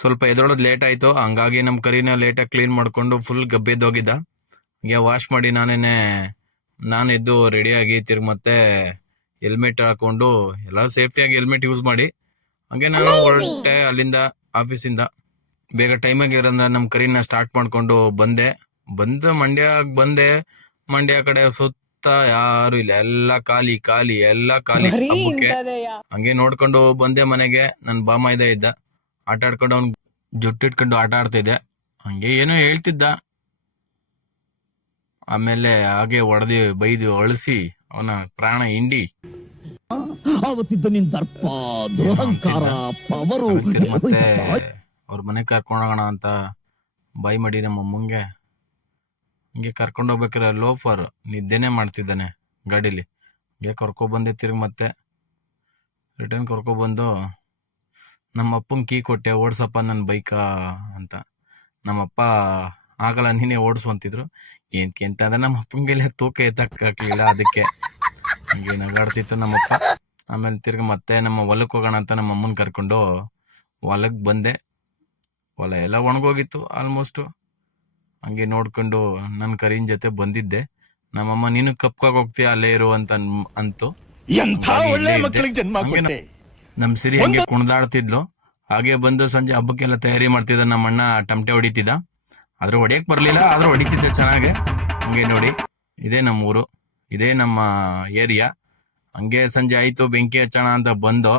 ಸ್ವಲ್ಪ ಎದೊಳೋದು ಲೇಟ್ ಆಯ್ತು, ಹಂಗಾಗಿ ನಮ್ಮ ಕರಿನ ಲೇಟಾಗಿ ಕ್ಲೀನ್ ಮಾಡ್ಕೊಂಡು ಫುಲ್ ಗಬ್ಬೆದ್ದೋಗಿದ್ದ. ಹಂಗೆ ವಾಶ್ ಮಾಡಿ ನಾನು ಎದ್ದು ರೆಡಿಯಾಗಿ ತಿರ್ಗಿ ಮತ್ತೆ ಹೆಲ್ಮೆಟ್ ಹಾಕೊಂಡು ಎಲ್ಲ ಸೇಫ್ಟಿಯಾಗಿ ಹೆಲ್ಮೆಟ್ ಯೂಸ್ ಮಾಡಿ ಹಂಗೆ ನಾನು ಹೊರಟೆ ಅಲ್ಲಿಂದ ಆಫೀಸಿಂದ. ಬೇಗ ಟೈಮಾಗಿ ಇರೋದ್ರಿಂದ ನಮ್ಮ ಕರಿನ ಸ್ಟಾರ್ಟ್ ಮಾಡ್ಕೊಂಡು ಬಂದು ಮಂಡ್ಯ ಕಡೆ ಸುತ್ತ ಯಾರು ಇಲ್ಲ, ಎಲ್ಲ ಖಾಲಿ ಹಬ್ಬಕ್ಕೆ. ಹಂಗೆ ನೋಡ್ಕೊಂಡು ಬಂದೆ ಮನೆಗೆ. ನನ್ನ ಬಾಮೈದ ಇದ್ದ, ಆಟ ಆಡ್ಕೊಂಡು ಅವ್ನ್ ಜುಟ್ಟಿಟ್ಕೊಂಡು ಆಟ ಆಡ್ತಿದ್ದೆ. ಹಂಗೆ ಏನೋ ಹೇಳ್ತಿದ್ದ, ಆಮೇಲೆ ಹಾಗೆ ಹೊಡೆದಿ ಬೈದು ಅಳಿಸಿ ಅವನ ಪ್ರಾಣ ಹಿಂಡಿ ಮತ್ತೆ ಅವ್ರ ಮನೆ ಕರ್ಕೊಂಡೋಗೋಣ ಅಂತ ಬಾಯ್ ಮಾಡಿ ನಮ್ಮ ಅಮ್ಮಂಗೆ. ಹಂಗೆ ಕರ್ಕೊಂಡು ಹೋಗ್ಬೇಕಾರೆ ಲೋಫರ್ ನಿದ್ದೆನೆ ಮಾಡ್ತಿದ್ದಾನೆ ಗಾಡೀಲಿ. ಹಂಗೆ ಕರ್ಕೊಬಂದೆ, ತಿರ್ಗಿ ಮತ್ತೆ ರಿಟರ್ನ್ ಕರ್ಕೊಬಂದು ನಮ್ಮ ಅಪ್ಪಂಗೆ ಕೀ ಕೊಟ್ಟೆ, ಓಡ್ಸಪ್ಪ ನನ್ನ ಬೈಕಾ ಅಂತ. ನಮ್ಮಪ್ಪ ಆಗಲ್ಲ ನೀನೇ ಓಡಿಸು ಅಂತಿದ್ರು. ಏನಕ್ಕೆ ಅಂತಂದ್ರೆ ನಮ್ಮ ಅಪ್ಪಂಗೆಲ್ಲ ತೂಕ ಎತ್ತಕ್ಕಾಗಲಿಲ್ಲ, ಅದಕ್ಕೆ ಹಂಗೆ ನಗಾಡ್ತಿತ್ತು ನಮ್ಮಪ್ಪ. ಆಮೇಲೆ ತಿರ್ಗಿ ಮತ್ತೆ ನಮ್ಮ ಹೊಲಕ್ಕೆ ಹೋಗೋಣ ಅಂತ ನಮ್ಮ ಅಮ್ಮನ ಕರ್ಕೊಂಡು ಹೊಲಕ್ಕೆ ಬಂದೆ. ಹೊಲ ಎಲ್ಲ ಒಣಗೋಗಿತ್ತು ಆಲ್ಮೋಸ್ಟು. ಹಂಗೆ ನೋಡ್ಕೊಂಡು ನನ್ನ ಕರಿನ ಜೊತೆ ಬಂದಿದ್ದೆ. ನಮ್ಮಮ್ಮ ನೀನು ಕಪ್ಕಾಗ ಹೋಗ್ತೀಯ ಅಲ್ಲೇ ಇರು ಅಂತ ಅಂತು. ನಮ್ಮ ಸಿರಿ ಹಂಗೆ ಕುಣ್ದಾಡ್ತಿದ್ಲು. ಹಾಗೆ ಬಂದು ಸಂಜೆ ಹಬ್ಬಕ್ಕೆಲ್ಲ ತಯಾರಿ ಮಾಡ್ತಿದ್ದ. ನಮ್ಮ ಅಣ್ಣ ಟಮಟೆ ಹೊಡಿತಿದ್ದ, ಆದ್ರೆ ಹೊಡಿಯಕ್ ಬರ್ಲಿಲ್ಲ, ಆದ್ರೂ ಹೊಡಿತಿದ್ದೆ ಚೆನ್ನಾಗೆ. ಹಂಗೆ ನೋಡಿ, ಇದೇ ನಮ್ಮ ಊರು, ಇದೇ ನಮ್ಮ ಏರಿಯಾ. ಹಂಗೆ ಸಂಜೆ ಆಯ್ತು, ಬೆಂಕಿ ಹಚ್ಚೋಣ ಅಂತ ಬಂದು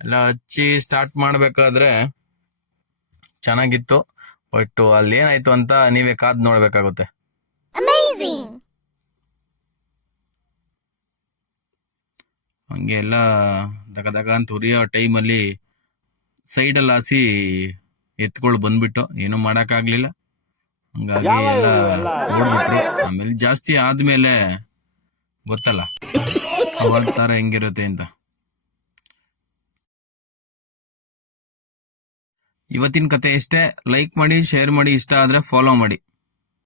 ಎಲ್ಲ ಹಚ್ಚಿ ಸ್ಟಾರ್ಟ್ ಮಾಡ್ಬೇಕಾದ್ರೆ ಚೆನ್ನಾಗಿತ್ತು. ಬಟ್ ಅಲ್ಲಿ ಏನಾಯ್ತು ಅಂತ ನೀವೇ ಕಾದ್ ನೋಡ್ಬೇಕಾಗುತ್ತೆ. ಹಂಗೆ ಎಲ್ಲ ದಗ ಅಂತ ಉರಿಯೋ ಟೈಮಲ್ಲಿ ಸೈಡಲ್ಲಿ ಹಾಸಿ ಎತ್ಕೊಂಡು ಬಂದ್ಬಿಟ್ಟು ಏನೂ ಮಾಡೋಕ್ಕಾಗಲಿಲ್ಲ. ಹಂಗಾಗಿ ಎಲ್ಲ ಓಡ್ಬಿಟ್ರು. ಆಮೇಲೆ ಜಾಸ್ತಿ ಆದ್ಮೇಲೆ ಗೊತ್ತಲ್ಲ ಅವಾಗ ಥರ ಹೆಂಗಿರುತ್ತೆ ಅಂತ. ಇವತ್ತಿನ ಕತೆ ಇಷ್ಟೇ. ಲೈಕ್ ಮಾಡಿ, ಶೇರ್ ಮಾಡಿ, ಇಷ್ಟ ಆದರೆ ಫಾಲೋ ಮಾಡಿ.